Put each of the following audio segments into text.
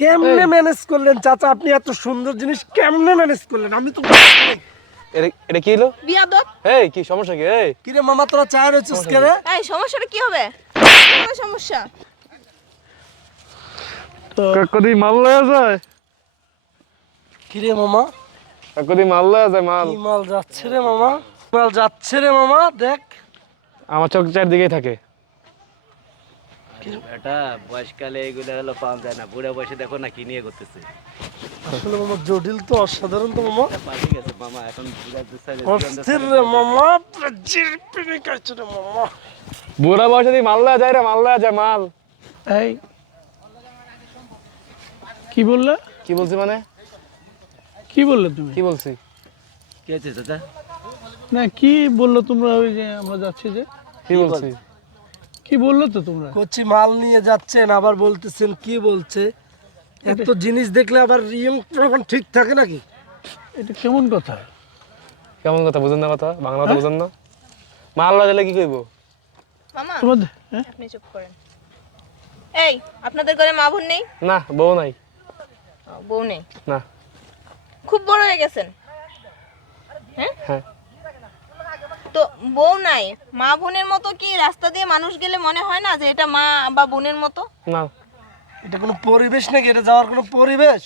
কেমনে ম্যানেজ করলেন চাচা? আপনি এত সুন্দর জিনিস কেমনে ম্যানেজ করলেন? আমি তো এটা কি হলো? বিয়াদব। এই কি সমস্যা কি? এই কি রে মামা, তোরা চায় রয়েছিস কে রে? এই সমস্যাটা কি হবে? কি সমস্যা? কাকুদি মাল লয়া যায়। কি রে মামা, কাকুদি মাল লয়া যায় মাল। কি মাল যাচ্ছে রে মামা? মাল যাচ্ছে রে মামা, দেখ। আমার চোখ চারদিকেই থাকে। এটা বয়সকালে এগুলো হলো পাওয়া যায় না, বুড়া বয়সে দেখো না কি নিয়ে করতেছে। আসলে মামা জটিল তো, অসাধারণ তো মামা। পাল্টে গেছে মামা, এখন বুড়া অস্থির রে মামা, জিরপিনি কাছে রে মামা। বুড়া বয়সে দিয়ে মাল লয়া যায় রে, মাল লয়া যায় মাল। এই কি বললে? কি বলছি মানে? কি বললে তুমি? কি বলছি? কি হয়েছে চাচা? না কি বললো তোমরা? ওই যে আমরা যাচ্ছি যে কি বলছি? কি বললো তো তোমরা? কচি মাল নিয়ে যাচ্ছেন, আবার বলতেছেন কি বলছে? এত জিনিস দেখলে আবার ঠিক থাকে নাকি? এটা কেমন কথা? কেমন কথা বুঝেন না? কথা বাংলা কথা বুঝেন না? মাল লয়া গেলে কি কইব? মামা তোমাদের হ্যাঁ? আপনি চুপ করেন। এই আপনাদের ঘরে মা বোন নেই? না, বউ নাই। বউ নেই? না। খুব বড় হয়ে গেছেন। হ্যাঁ হ্যাঁ। তো বউ নাই, মা বোনের মতো কি রাস্তা দিয়ে মানুষ গেলে মনে হয় না যে এটা মা বা বোনের মতো? না। এটা কোনো পরিবেশ নাকি? এটা যাওয়ার কোনো পরিবেশ?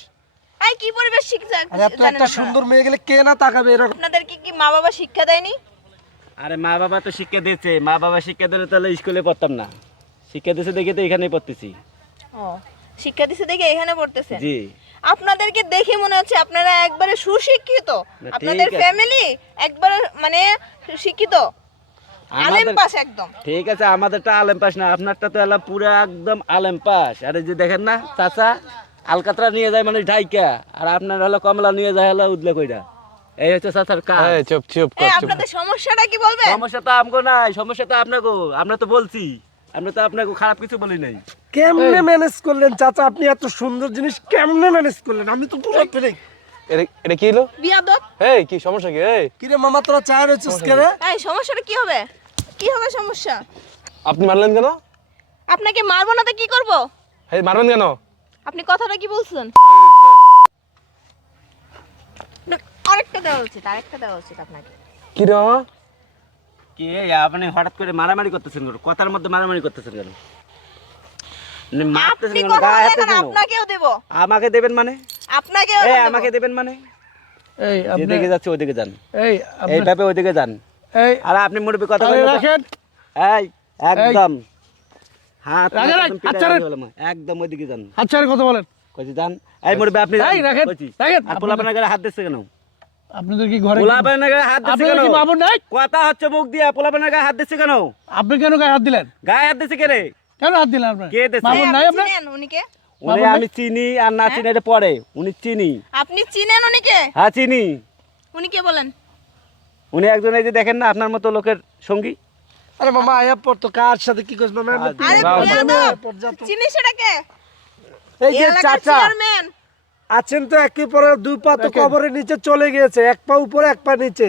এই কি পরিবেশ শিখছে? আর এত একটা সুন্দর মেয়ে গেলে কে না তাকাবে এরকম? আপনাদেরকে কি মা বাবা শিক্ষা দেয়নি? আরে মা বাবা তো শিক্ষা দিয়েছে, মা বাবা শিক্ষা দিলে তাহলে স্কুলে পড়তাম না। শিক্ষা দিয়েছে দেখে তো এখানেই পড়তেছি। ও শিক্ষা দিছে দেখে এখানে পড়তেছেন? জি। আপনাদেরকে দেখে মনে হচ্ছে আপনারা একবারে সুশিক্ষিত। না, আপনাদের ঠিক আছে। ফ্যামিলি একবারে মানে শিক্ষিত, আলেম পাস একদম। ঠিক আছে, আমাদেরটা আলেম পাস না, আপনারটা তো এলাম পুরো একদম আলেম পাস। আর এই যে দেখেন না চাচা, আলকাতরা নিয়ে যায় মানে ঢাইকা, আর আপনার হলো কমলা নিয়ে যায় হলো উদলে কইরা। এই হচ্ছে চাচার কাজ। এই চুপ চুপ এই কর, চুপ। আপনাদের সমস্যাটা কি বলবেন? সমস্যা তো আমগো নাই, সমস্যা তো আপনাকে। আমরা তো বলছি, আমরা তো আপনাকে খারাপ কিছু বলি নাই। কেমনে ম্যানেজ করলেন চাচা? আপনি এত সুন্দর জিনিস কেমনে ম্যানেজ করলেন? আমি তো পুরো ফেলে। এটা কি হলো? বিয়াদব। এই কি সমস্যা কি? এই কি রে মামা, তোরা চায় রয়েছিস কে রে? এই সমস্যাটা কি হবে? কি হবে সমস্যা? আপনি মারলেন কেন? আপনাকে মারবো না তো কি করব? এই মারবেন কেন? আপনি কথাটা কি বলছেন? আরেকটা দেওয়া উচিত, আরেকটা দেওয়া উচিত আপনাকে। কি রে মামা? কি আপনি হঠাৎ করে মারামারি করতেছেন কেন? কথার মধ্যে মারামারি করতেছেন কেন? মানে মারতেছেন আপনি কেন? কথা গায়ে হাত বলেন, দিতেছেন কেন? আপনাকেও দেব। আমাকে দেবেন মানে? আপনাকেও এই দেব। আমাকে দেবেন মানে? এই আপনি যেদিকে যাচ্ছে ওইদিকে যান, এই আপনি এইভাবে ওইদিকে যান। এই আর আপনি মুরব্বি কথা আরে বলেন না তো? রাখেন। এই একদম হাত রাখেন, একদম পিটাই আচ্ছা, দিতে হলো, একদম ওইদিকে যান। আচ্ছা আর কথা বলেন। কইছি যান। এই মুরব্বি আপনি যান। এই রাখেন, কইছি। রাখেন। আর পোলাপানের গায়ে হাত দিচ্ছে কেন? আপনাদের কি ঘরে পোলাপানের গায়ে হাত দিচ্ছে আপনাদের কেন? কি বাবু নাই? কথা হচ্ছে মুখ দিয়া, পোলাপানের গায়ে হাত দিচ্ছে কেন? আপনি কেন গায়ে হাত দিলেন? গায়ে হাত দিচ্ছে কে রে? কেন হাত দিলেন আপনি? কে দিছে? বাবু এই, নাই আপনি আপনার? চিনেন উনিকে? উনি আমি চিনি আর না চিনি এটা পরে। উনি চিনি। আপনি চিনেন উনিকে? হ্যাঁ চিনি। উনি কে বলেন? উনি একজন এই যে দেখেন না আপনার মতো লোকের সঙ্গী। আরে মামা আয়া পর তো কার সাথে কি করছ মামা? আরে বিয়াদব, চিনিস সেটাকে? এই যে এলাকার চাচা চেয়ারম্যান। আছেন তো একই পরে দুই পা তো কবরের নিচে চলে গিয়েছে, এক পা উপরে এক পা নিচে,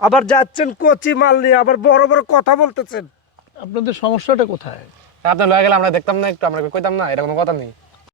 আবার যাচ্ছেন কচি মাল নিয়ে, আবার বড় বড় কথা বলতেছেন। আপনাদের সমস্যাটা কোথায়? আপনি লয়ে গেলে আমরা দেখতাম না একটু? আমরা কইতাম না? এটা কোনো কথা নেই।